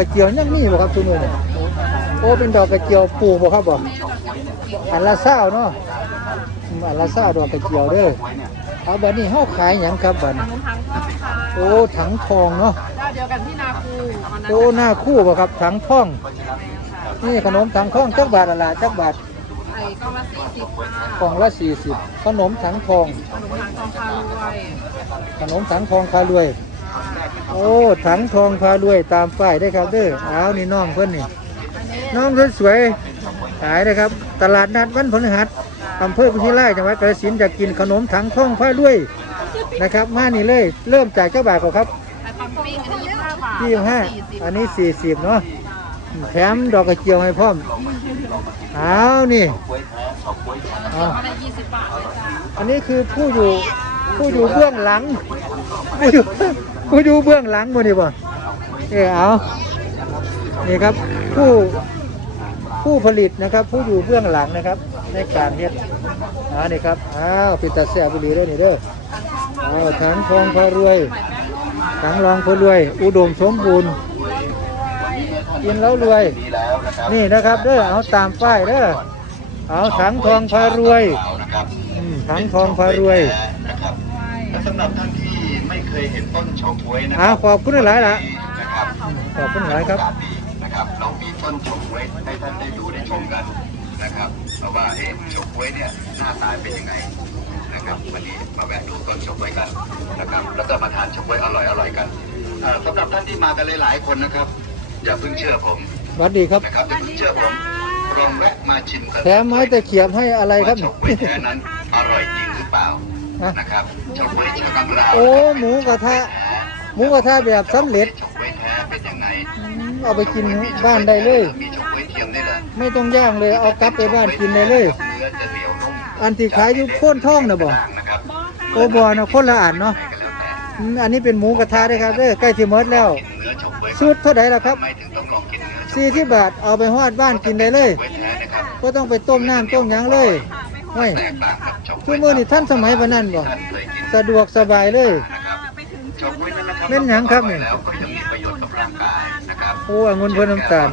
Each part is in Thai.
กระเจียวยังมีบ่ครับทุกมื้อนี่โอ้เป็นดอกกระเจียวปลูกบ่ครับบ่อันละเศร้าเนาะอืมอันละเศร้าดอกกระเจียวเด้อเอาบัดนี้เฮาขายหยังครับบัดนี้ขนมทั้งทอดค่ะโอ้ถังทองเนาะเจ้าเดียวกันที่นาคูวันนั้นโอ้หน้าคู่บ่ครับถังทอง นี่ขนมถังทองจักบาทละละจักบาทไอ้ก็มาสี่สิบค่ะกล่องละสี่สิบขนมถังทอง ขนมทั้งทองคารวยขนมถังทองพารวย โอ้ถังทองพารวยตามป้ายได้ครับเด้อเอานี่น้องเพิ่อนนี่ น้องสวยๆขายนะครับ ตลาดนัดวันพฤหัสอำเภอพุทธิไร่จังหวัดกาฬสินธุ์จะกินขนมถังทองพารวยนะครับ มานี่เลย เริ่มจากเจ้าบาทก่อนครับปิ้งอันนี้25บห้าทยี่ห้าอันนี้สี่สิบเนาะแถมดอกกระเจียวให้พร้อมอ้านี่อ้าอันนี้ยี่สิบบาทเลยจ้าอันนี้คือผู้อยู่ผู้อยู่เบื้องหลังผู้อยู่ ผู้อยู่เบื้องหลังหมดนี่บ่เออเอานี่ครับ ผู้ผู้ผลิตนะครับ ผู้อยู่เบื้องหลังนะครับ ในการเฮ็ดอ่านี่ครับอ้าวเป็นตาแซ่บบุรีเด้อนี่เด้ออ้าวถังทองพารวยถังรองพารวย อุดมสมบูรณ์กินแล้วรวย นี่นะครับเด้อเอาตามป้ายเด้อเอาถังทองพารวยถังทองพารวย นะครับและสำหรับท่านที่ไม่ เคยเห็นต้นเฉาก๊วยนะคอ้ารัวขอบคุณหลายๆล่ะ นะครับขอบคุณหลายครับ โอกาสดีนะครับ เรามีต้นเฉาก๊วยให้ท่านได้ดูได้ชมกันนะครับเพราะว่าเอ๊ะเฉาก๊วยเนี่ยหน้าตาเป็นยังไงนะครับวันนี้มาแวะดูต้นเฉาก๊วยกันนะครับแล้วก็มาทานเฉาก๊วยอร่อยอร่อยๆกันเอ่อสำหรับท่านที่มากันหลายๆคนนะครับ อย่าเพิ่งเชื่อผมสวัสดีครับ นะครับอย่าเพิ่งเชื่อผมลองแวะมาชิมกัน แถมไม้ตะเขียบให้อะไรครับ ว่าเฉาก๊วยแท้นั้นอร่อยจริงหรือเปล่าฮะ นะครับ โอ้หมูกระทะหมูกระทะแบบสำเร็จเฉาก๊วยแท้เป็นยังไงอืมเอาไปกินบ้านได้เลย ไม่ต้องย่างเลยเอากลับไปบ้านกินได้เลยเนื้อจะเหนียวนุ่มอันที่ขายอยู่โค่นท่องนะบ่นะครับโอ้บ่เนาะคนละอันเนาะอืมอันนี้เป็นหมูกระทะด้อครับเด้อใกล้สิหมดแล้วกินเนื้อเฉาก๊วสูตรเท่าไหร่ล่ะครับสี่ที่บาทเอาไปฮอดบ้านกินได้เลยก็ต้องไปต้มน้ำต้มหยังเลย ไม่แตกต่างกับเฉาก๊ทุวยกมื้อนี่ท่านสมัยปานนั้นบ่ท่านเคยกินสะดวกสบายเลยนะครับเฉาก๊วยนั้นนะครับเป็นหยังครับนี่แล้วก็ยังมีประโยชน์กับร่างกายนะครับโอ้องุ่นเพิ่นน้ำตาล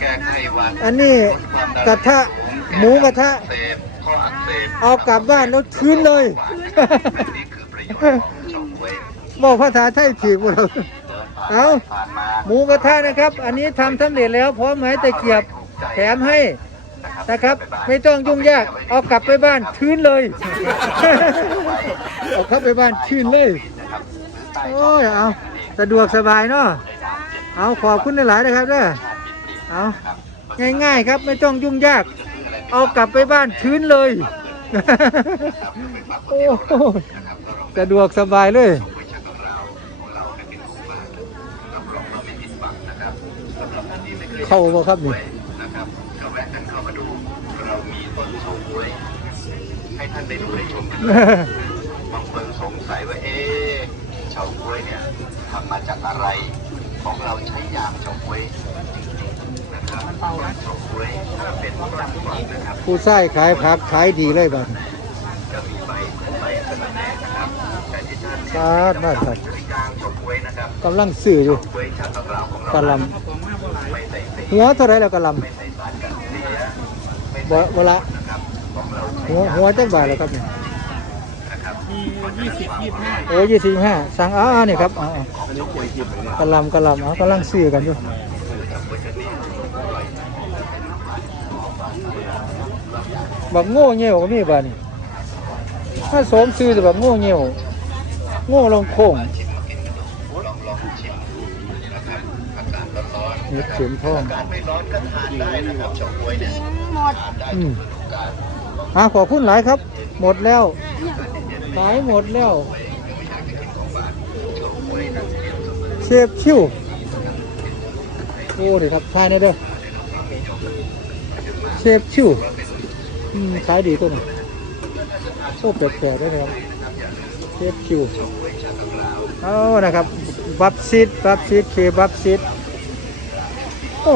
แก้ไขหวัดอันนี้กระทะหมูกระทะเสพข้ออักเสบเอากลับบ้านแล้วคืนเลยนี่คือประโยชน์ของเฉาก๊วยบอกภาษาไทยผิดหมดแล้วเอาผ่านมาหมูกระทะนะครับ อันนี้ทำสำเร็จแล้วพร้อมไม้ตะเกียบแถมให้ นะครับ ไม่ต้องยุ่งยากเอากลับไปบ้านคืนเลย เอาเข้าไปบ้านคืนเลยโอ้ยเอาสะดวกสบายเนาะเอาขอบคุณหลายๆนะครับเด้อเอาง่ายๆครับไม่ต้องยุ่งยาก เอากลับไปบ้านคืนเลยโอ้โหสะดวกสบายเลยเข้าบ่ครับนี่ นะครับก็แวะกันเข้ามาดู เรามีต้นเฉาก๊วย ให้ ท่านได้ดูได้ชมกันบางคนสงสัยว่าเอ๊ะเฉาก๊วยเนี่ยทำมาจากอะไร ของเราใช้ยางเฉาก๊วยจริงๆนะครับเฉาก๊วยถ้าเป็นจังหวัดนะครับผู้ใส่ขายผักขายดีเลยบัดจะมีใบใบสะระแหน่นะครับแต่ที่ท่านสาดมากครับใช้ยางเฉาก๊วยนะครับกำลังซื้ออยู่ก๊วยชาตะกราวของเรากะหลไม่ใส่สีำหัวเท่าไรแล้วกะหลไม่ใส่สารกันเสียไม่ำใส่บ่บ่ละ หัวหัวจักบาทแล้วครับนี่นะครับโอ้ยี่สิบห้าสั่งเอ้านี่ครับเอ๋อาๆกะหลำกะหลำเอากำลังซื้อกันอยู่แบบโง่เงี้ยวก็มีบ้านี่ถ้าสมซื้อจะแบบโง่เงี้ยวโง่ลงโค้งลองลองชิมดูนะครับอากาศร้อนเห็ดเข็มทองๆอากาศไม่ร้อนก็ทานได้นะครับเฉาก๊วยเนี่ยทานได้ อืมทุกฤดูกาลอ่าขอบคุณหลายครับ หมดแล้วขายหมดแล้วเชฟชิวโอ้ดีครับทายหนี่อยเด้อเชฟชิวอืมขายดีตัวนี้โอ้แปลกๆด้วยครับเชฟชิวเอานะครับ บับซิดบับซิดเคบับซิดโอ้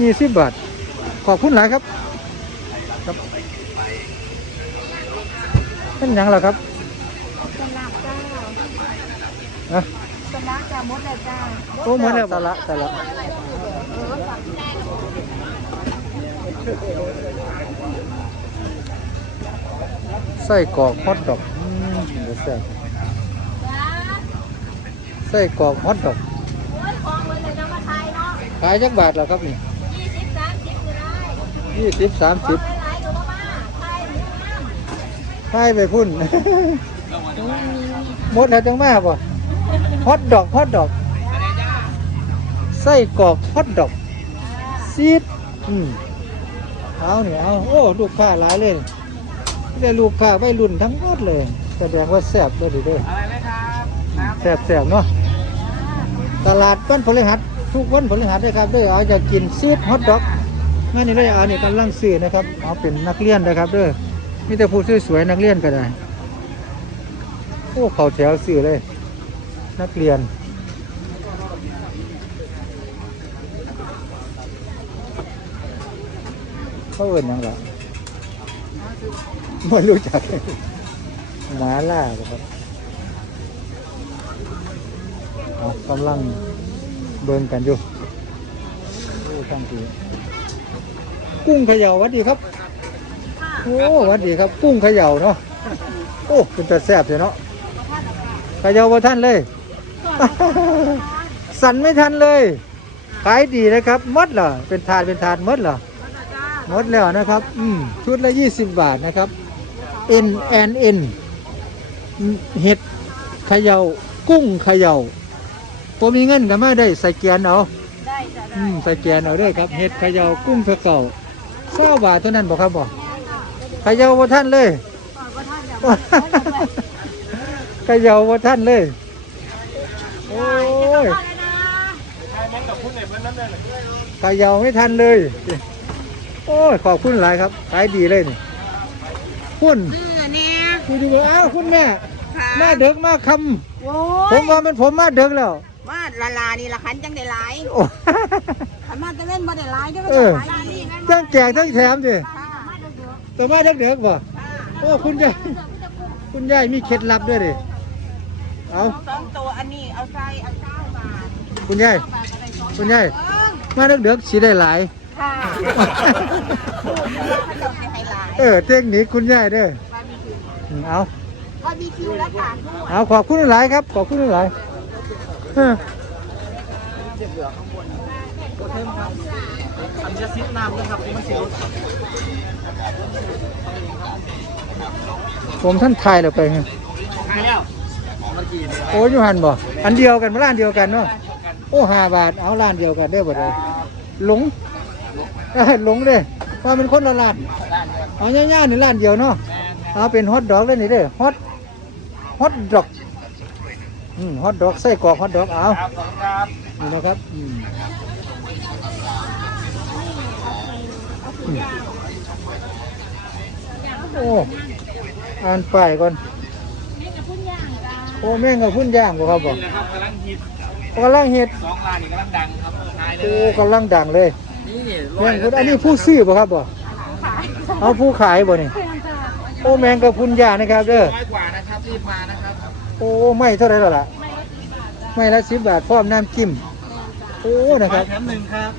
ยี่สิบบาท ขอบคุณหลายครับ เป็นหยังล่ะครับสลับเจ้านะสนะจ้ามดเลยจ้าโอ้หมดแล้วสาระสาระไส้กรอกฮอทดอกอืมเดี๋ยวแซ่บไส้กรอกฮอทดอกขายจักบาทเหรอครับนี่ยี่สิบสามสิบขายไปพุ่นหมดแล้วจังมากป่ะฮอทดอกฮอทดอกไส้กรอกฮอทดอกซีดอืมเอาเนี่ยเอาโอ้ลูกค้าหลายเลยได้ลูกค้าไม่รุ่นทั้งหมดเลยแสดงว่าแซ่บเลยดิเด้อะไรไหมครับแซ่บแซ่บเนาะตลาดวันพฤหัสทุกวันพฤหัสด้วยครับด้อเอาจะกินซีดฮอทดอกงั้นนี่เลยเอาเนี่ยกำลังซื้อนะครับเอาเป็นนักเรียนนะครับด้อ มีแต่ผู้สวยๆนักเรียนก็ได้ โอ้เขาแถวซื้อเลย นักเรียน เขาเอินยังไงไม่รู้จักหมาล่าบ่ครับเอากำลังเบิ่งกันอยู่ตั้งทีกุ้งเขย่าวัดดีครับ โอ้หวัดดีครับกุ้งเขย่าเนาะโอ้เป็นแต่แซ่บเลยเนาะเขย่าว่าท่านเลย สั่นไม่ทันเลยขายดีนะครับหมดเหรอเป็นถาดเป็นถาดหมดเหรอหมดแล้วนะครับ อืมชุดละ20บาทนะครับ N N N เห็ดเขยากุ้งเขยาผมมีเงินก็มาได้ใส่แกนเอาได้จ้ะอืมใส่แกนเอาด้วยครับเห็ดเขยากุ้งเขยาเศร้าบาทเท่านั้นบอกครับบอกเขยาว่าท่านเลยก็ท่านจะเขยาว่าท่านเลยโอ้ยเขยาไม่ทันเลย โอ้ยขอบคุณหลายครับขายดีเลยนี่คุณซื้อเนี่ยคุณดูอ้าวคุณแม่ค่ะมาเด็กมาคโอ้ำผมว่ามันผมมาเด็กแล้วมาลาลานี่ละคันจังได้หลายโอ้ขันมาจะเล่นบ่ได้หลายเด้อเออหลายนี่นะทั้งแจกทั้งแถมดิ ค่ะมาเด้อแต่มาเด็กเด็กๆบ่โอ้คุณยายคุณยายมีเคล็ดลับด้วยดิเอาสองตัวอันนี้เอาใส่เอาเก้าบาทคุณยายบาทก็ได้สองคุณยายเอิ้งมาเด็กเด็กๆสีได้หลายค่ะเราให้ให้หลายเออเทคนิคคุณยายเด้อบาร์บีคิวอืมเอาบาร์บีคิวแล้วค่ะเอาขอบคุณหลายครับขอบคุณหลายเอออันจะซิดน้ำนะครับมันสิรถ ผมท่านทายแล้วไปไงโอ้ยยูหันบ่อันเดียวกันมาร้านเดียวกันเนาะโอ้ห้าบาทเอาร้านเดียวกันได้บ่ได้หลงเอ้หลงเลยว่าเป็นคนละร้านเอาง่ายๆนี่ร้านเดียวเนาะเอาเป็นฮอทดอกเลยนี่เด้อฮอตฮอตดอกอืมฮอตดอกไส้กรอกฮอตดอกเอาครับครับนี่นะครับอืม โอ้อ่านป้ายก่อน โอ้แม่งกับพุ่นย่างบ่ครับบ่นี่นะครับกำลังฮิตกำลังเฮ็ดสองร้านนี่กำลังดังครับขายเลโอ้ยกำลังดังเลยนี่แม่งพุ่นอันนี้ผู้ซื้อบ่ครับบ่เอาผู้ขายบ่นี่โอ้แมงกับพุ่นย่างนะครับเด้อ ร้อยกว่านะครับรีบมานะครับโอ้ไม่เท่าไหรแล้วล่ะ ไม่ละสิบบาทพร้อมน้ำจิ้มโอ้นะครับแถมหนึ่งครับ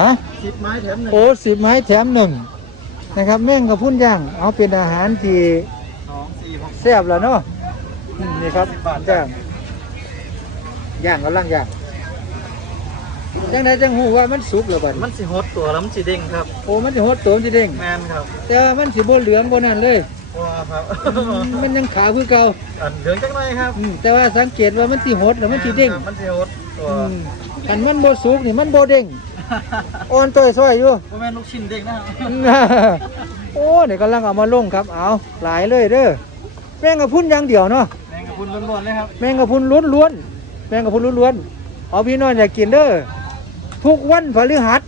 ฮะสิบไม้แถมหนึ่งโอ้สิบไม้แถมหนึ่ง นะครับ แม่งกับพุ่นย่าง เอาเป็นอาหารที่สองสี่หกแซ่บแล้วเนาะอืมนี่ครับย่างย่างกำลังย่างจังไดจังหูว่ามันสุกแล้วบัดมันสิฮดตัวแล้วมันสิเด้งครับโอ้มันสิฮดตัวมันสิเด้งแมนครับแต่ว่ามันสิบ่เหลืองบ่นั่นเลยว้าครับอืมมันยังขาวคือเก่าอันเหลืองจังเลยครับอืมแต่ว่าสังเกตว่ามันสิฮดแล้วมันสิเด้งมันสิฮดตัวอืมอันมันบ่สุกนี่มันบ่เด้ง อ่อนต้อยซ้อยอยู่พ่อแม่นลูกชิ้นเด้งนะครับโอ้เนี่ยกำลังเอามาลงครับเอาหลายเลยเด้อแมงกะพรุนอย่างเดียวเนาะแมงกะพรุนล้วนๆเลยครับแมงกะพรุนล้วนๆแมงกะพรุนล้วนๆเอาพี่น้องอยากกินเด้อทุกวันพฤหัส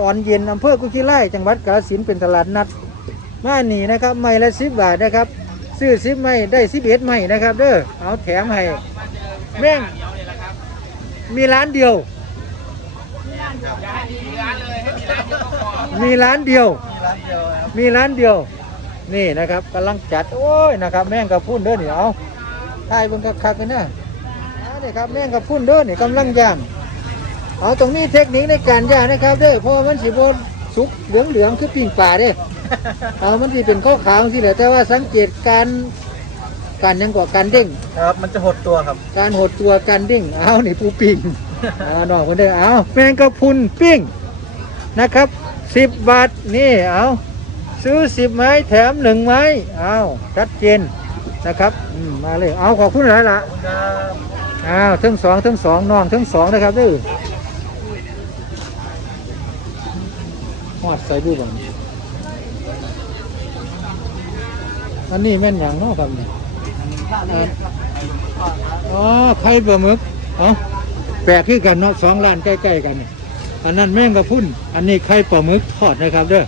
ตอนเย็นอำเภอกุชิไลจังหวัดกาฬสินธุ์เป็นตลาดนัดมาหนีนะครับไม่ละสิบบาทนะครับ ซื้อสิบไม่ได้สิบเอ็ดไม่นะครับ เด้อเอาแถมให้แม่งมีร้านเดียว มีร้านเดียวมีร้านเดียวครับมีร้านเดียว นี่นะครับกำลังจัด โอ้ยนะครับ แม่งกับพุ่นเด้อนี่เอาถ่ายเบิ่งคักๆกันนะนี่ครับแม่งกับพุ่นเด้อนี่กำลังย่างเอาตรงนี้เทคนิคในการย่างนะครับเด้อเพราะว่ามันสิบสุกเหลืองๆคือปิ้งปลาเด้เอามันที่เป็นข้าวขาวสิแหละแต่ว่าสังเกตการการยังกว่าการเด้งครับ มันจะหดตัวครับ การหดตัวการเด้งเอานี่ปูปิ้ง เอาน้องคนเด้อเอาแมงกะพรุนปิ้งนะครับสิบบาทนี่เอาซื้อสิบไม้แถมหนึ่งไม้เอาชัดเจนนะครับอืมมาเลยเอาขอบคุณหลายละครับอ้าวทั้งสองทั้งสองน้องทั้งสองนะครับเด้อหอดใส่บูบันอันนี้แม่นอย่างเนาะครับเนี่ยเอ่ออ๋อไข่ปลาหมึกเอ้า แปลกคือกันเนาะสองร้านใกล้ๆกันเนี่ยอันนั้นแม่งกะพรุ้นอันนี้ไข่ปลาหมึกทอดนะครับเด้อ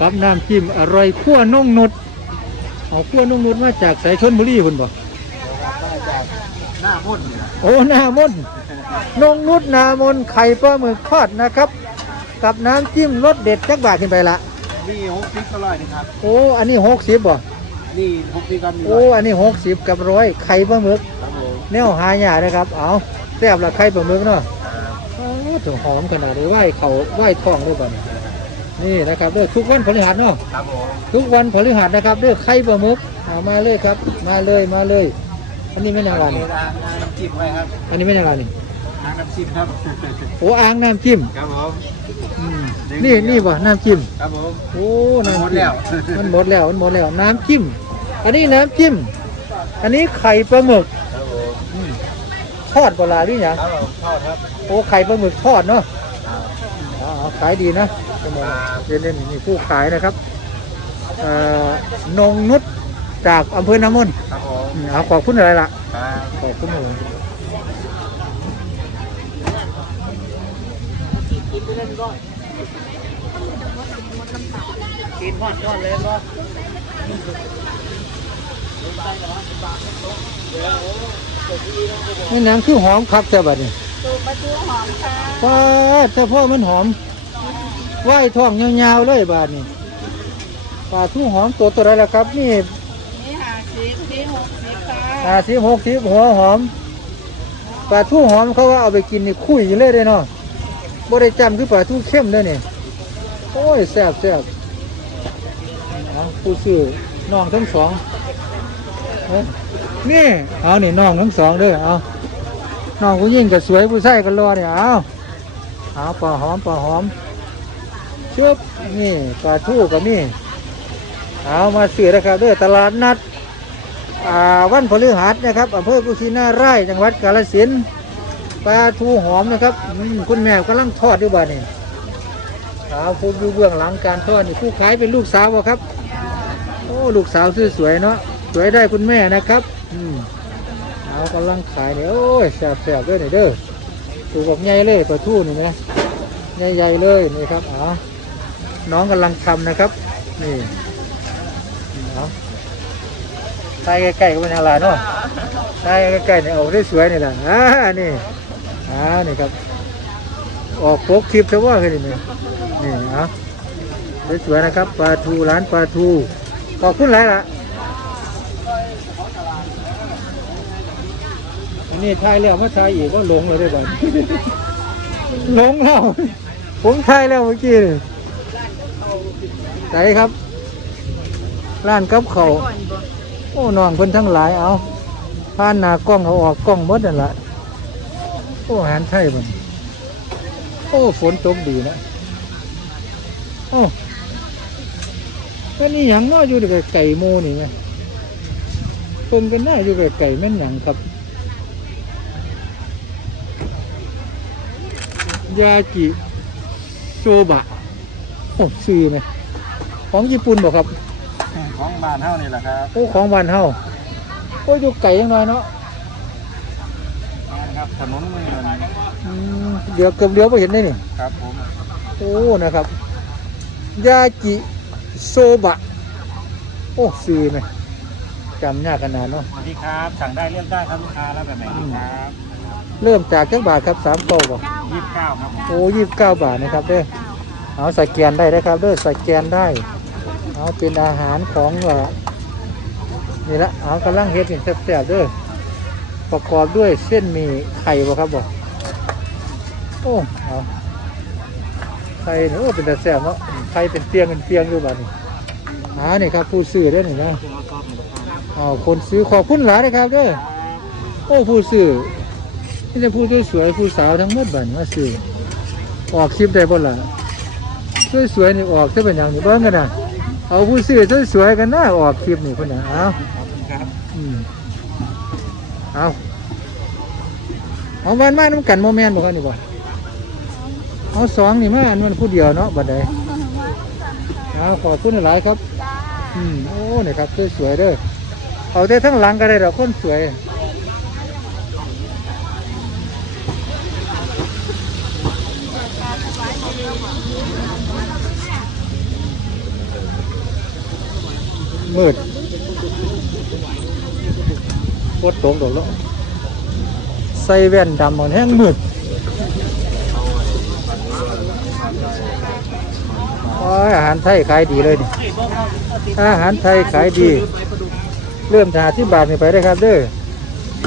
กับน้ำจิ้มอร่อยขั้วน่องนุดเอาขั้วน่องนุดมาจากสายชนบุรีคุณบอกหน้ามุ่นนี่นะโอ้หน้ามนต์นงนุษนามนไข่ปลาหมึกทอดนะครับ กับน้ำจิ้มรสเด็ดจักบาทขึ้นไปละนี่หกสิบก็ร้อยนะครับโอ้อันนี้หกสิบบ่นี่หกสิบกันโอ้อันนี้หกสิบกับร้อยไข่ปลาหมึกครับผมแนวหายากนะครับเอาแซ่บละไข่ปลาหมึกเนาะโอ้ถึงหอมขนาดเลยไหวเขาไหวทองด้วยบ่เนี่ยนี่นะครับเด้อทุกวันพฤหัสเนาะครับผมทุกวันพฤหัสนะครับเด้อไข่ปลาหมึกเอามาเลยครับ มาเลยมาเลย อันนี้ไม่นางรานเอ่างน้ำจิ้มไว้ครับ อันนี้ไม่นางรานนี่อ่างน้ำจิ้มครับโอ้อ่างน้ำจิ้มครับผมอืมนี่นี่บ่น้ำจิ้มครับผมโอ้น้ำหมดจิ้แล้วมันหมดแล้วมันหมดแล้วน้ำจิ้ม อันนี้น้ำจิ้ม อันนี้ไข่ปลาหมึกครับผมอืม ทอดปลาหรือยังครับผมทอดครับโอ้ไข่ปลาหมึกทอดเนาะอ๋อขายดีนะปลาหมึกเด่นๆนี่ผู้ขายนะครับเอ่อนงนุชจากอำเภอน้ำมนต์ครับผมอืมเอาขอบคุณอะไรล่ะครับขอบคุณหนูกินทอดทอดเลยก็ นี่หนังคือหอมครับแต่บัดนี้สูตรปลาทูหอมค่ะป้าดแต่พ่อมันหอมไหวท้องยาวๆเลยบาดนี้ปลาทูหอมตัวตัวอะไรล่ะครับ นี่นี่หาสิบนี่หกสิบค่ะห้าสิบหกสิบหัวหอมปลาทูหอมเขาว่าเอาไปกินนี่คุยเลยเด้เนาะบ่ได้จำคือปลาทูเข้มเด้นี่โอ้ยแซ่บแซ่บเอาผู้ซื้อน้องทั้งสองเอ้ย นี่เอานี่น้องทั้งสองเด้อเอาน้องผู้หญิงก็สวยผู้ชายก็รอเนี่ยเอาเอาปลาหอมปลาหอมชุบนี่ปลาทูก็มีเอามาซื้อนะครับเด้อตลาดนัดอ่าวันพฤหัสนะครับอำเภอกุชินาไร่จังหวัดกาฬสินธุ์ปลาทูหอมนะครับอืมคุณแม่กำลังทอดอยู่บ้านนี่สาวผู้อยู่เบื้องหลังการทอดนี่ผู้ขายเป็นลูกสาวครับ โอ้ลูกสาวสวยๆเนาะสวยได้คุณแม่นะครับ อืมเอากำลังขายเนี่ยโอ้ยแสบๆด้วยนี่เด้อถูกบอกใหญ่เลยปลาทูนี่นะใหญ่ๆเลยนี่ครับอ๋อน้องกำลังทำนะครับ นี่เอาใส่ใกล้ๆก็เป็นอะไรเนาะใส่ใกล้ๆเนี่ยออกได้สวยนี่แหละอ่านี่อ่านี่ครับ ออกโปกคลิปเฉพาะแค่นี้นี่นี่เอาได้สวยๆนะครับปลาทูร้านปลาทูขอบคุณหลายละ นนี้ทายแล้วมาทายอีกก็หลงเลยได้อบ่ดหลงแล้ว ผมทายแล้วเมื่อกี้นี่ไหนครับ ร้านกับเขาโอ้น้องเพิ่นทั้งหลายเอาผ่านหน้ากล้องเอาออกกล้องหมดนั่นละโอ้อาหารไทยมันโอ้ฝนตกดีนะโอ้ก็นี่หยังน้ออยู่กับไก่โมนี่ไงเพิ่นกันหน้าอยู่กับไก่แม่นหยังครับ ยากิโซบะโอ้ซื้อไหมของญี่ปุ่นบอกครับ ของบ้านเท่านี่แหละครับโอ้ของบ้านเฮาโอ้ยอยู่ไก่ยังน้อยเนาะนะครับถนนเมืองอืมเดี๋ยวเกือบเลี้ยวไปเห็นได้นี่ครับผมโอ้นะครับยากิโซบะ โอ้ซื้อไหมจำยากขนาดเนาะสวัสดีครับ สั่งได้เลือกได้ครับลูกค้าแล้วแบบไหนดีครับ เริ่มจากจักบาทครับสามโตบ่ยี่สิบเก้าครับผมโอ้ยี่สิบเก้าบาทนะครับเด้อเอาสแกนได้นะครับเด้อสแกนได้เอาเป็นอาหารของเอ่อนี่ละเอากำลังเฮ็ดนี่แซ่บๆเด้อประกอบด้วยเส้นหมีไข่บ่ครับบ่โอ้เอาไข่เนี่ยโอ้เป็นแต่แซ่บเนาะไข่เป็นเตียงเป็นเตียงอยู่บ้านี้หานี่ครับผู้ซื้อได้อนี่นะอ๋อคนซื้อขอบคุณหลายนะครับเด้อโอ้ผู้ซื้อ นี่จะผู้สวยๆผู้สาวทั้งหมดบ้านมาซื้อออกคลิปได้บ่ล่ะสวยๆนี่ออกจะเป็นอย่างนี้บ้างกันนะเอาผู้ซื้อสวยๆกันนะออกคลิปนี่คนนะเอาอืมเอาเอาวันมาน้ำกันโมแมนบอกกันนี่บ่เอาสองนี่มาอันมันผู้เดียวเนาะบัดใดเอาขอบคุณหลายครับ อืมโอ้นี่ครับสวยๆเด้อเอาแต่ทั้งหลังก็ได้ดอกคนสวย มืดโคตรตกดอกแล้วใส่แว่นดำมันแห้งมืดโอ้ยอาหารไทยขายดีเลยนี่อาหารไทยขายดี เริ่มจากที่บาทนี่ไปได้ครับเด้อ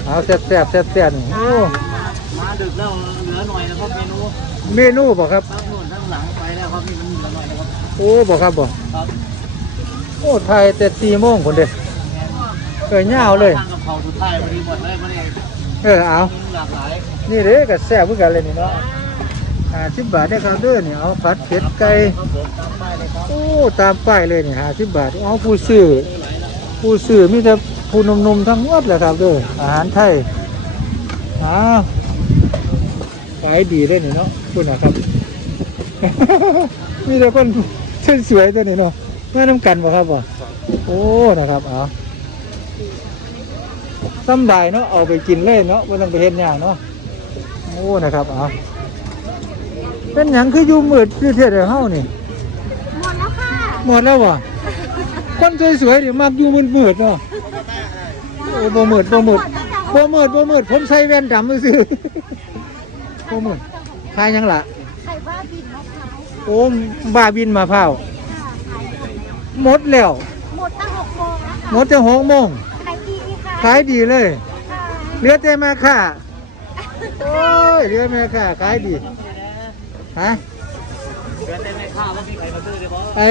เอาแซ่บแซ่บแซ่บแซ่บนี่โอ้มาดึกแล้วเหลือหน่อยนะครับเมนูเมนูบอกครับทั้งนู่นทั้งหลังไปแล้วครับนี่มันเหลือหน่อยนะครับโอ้บอกครับบอกครับ โอ้ไทยแต่สี่โมงคนเด้อเออเงาเลยทางกับเขาสุดท้ายพอดีหมดเลยพอดีเออเอาหลยนี่เด้กับแซ่บเพื่อกันเลยนี่เนาะห้าสิบบาทได้ครับเด้อนี่ยเอาผัดเผ็ดไก่ครับผมตามป้ายเลยครับโอ้ตามป้ายเลยนี่ห้าสิบบาทเอาผู้ซื้อผู้ซื้อมีแต่ผู้นุ่มทั้งหมดแหละครับเด้ออาหารไทยอ้าวขายดีเลยนี่เนาะคุณนะครับ มีแต่คนสวยตัวนี้เนาะ มาน้ำกันบ่ครับบ่โอ้นะครับเอาสำบายเนาะเอาไปกินเลยเนาะไม่ต้องไปเห็นอย่างเนาะโอ้นะครับเอาเป็นหยังคืออยู่มืดอยู่เท่าเดียวเฮานี่หมดแล้วค่ะหมดแล้ววะคนสวยๆเดี๋ยวมักอยู่มืดๆเนาะโอ้บ่มืดบ่มืดบ่มืดบ่มืดผมใส่แว่นดำซื่อๆบ่มืดขายหยังล่ะไข่บ้าบินมะพร้าวโอ้บ้าบินมาพร้าวค่ะขาย หมดแล้วหมดตั้งหกโมงแล้วค่ะหมดจะหกโมงขายดีค่ะขายดีเลยค่ะเหลือแต่แม่ค้าโอ้ยเหลือแม่ค้าขายดีฮะเหลือแต่ในข้าวว่ามีใครมาซื้อเดี๋ยวบอกไอ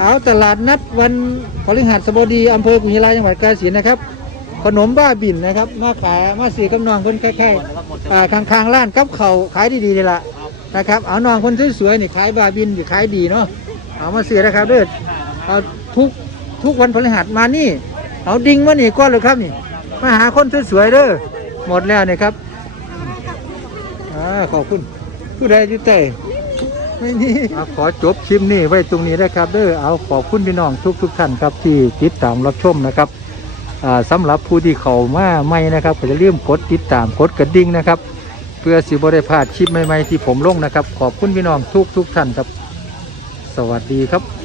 เอาตลาดนัดวันพฤหัสบดีอำเภอกุชิลายจังหวัดกาฬสินธุ์นะครับ ขนมบ้าบินนะครับ มาขายมาสีกับน้องคนใกล้นะครับหมดๆอ่าข้างๆร้านกับเขาวขายดีๆนี่ละนะครับ เอาน้องคนสวยๆนี่ขายบ้าบินอยู่ขายดีเนาะเอามาเสียนะครับเด้อ เอาทุกทุกวันพฤหัสมานี่ เอาดิ่งมานี่ก้อนเลยครับนี่ มาหาคนสวยๆเด้อหมดแล้วนี่ครับอ่าขอบคุณผู้ใดอยุ่เต้ไม่มีเอาขอจบคลิปนี้ไว้ตรงนี้นะครับเด้อเอาขอบคุณพี่น้องทุกๆท่านครับที่ติดตามรับชมนะครับอ่าสำหรับผู้ที่เข้ามาใหม่นะครับก็จะเริ่าลืมกดติดตามกดกระดิ่งนะครับ เพื่อสิบริพาดคลิปใหม่ๆที่ผมลงนะครับ ขอบคุณพี่น้องทุกทุกท่านครับ สวัสดีครับ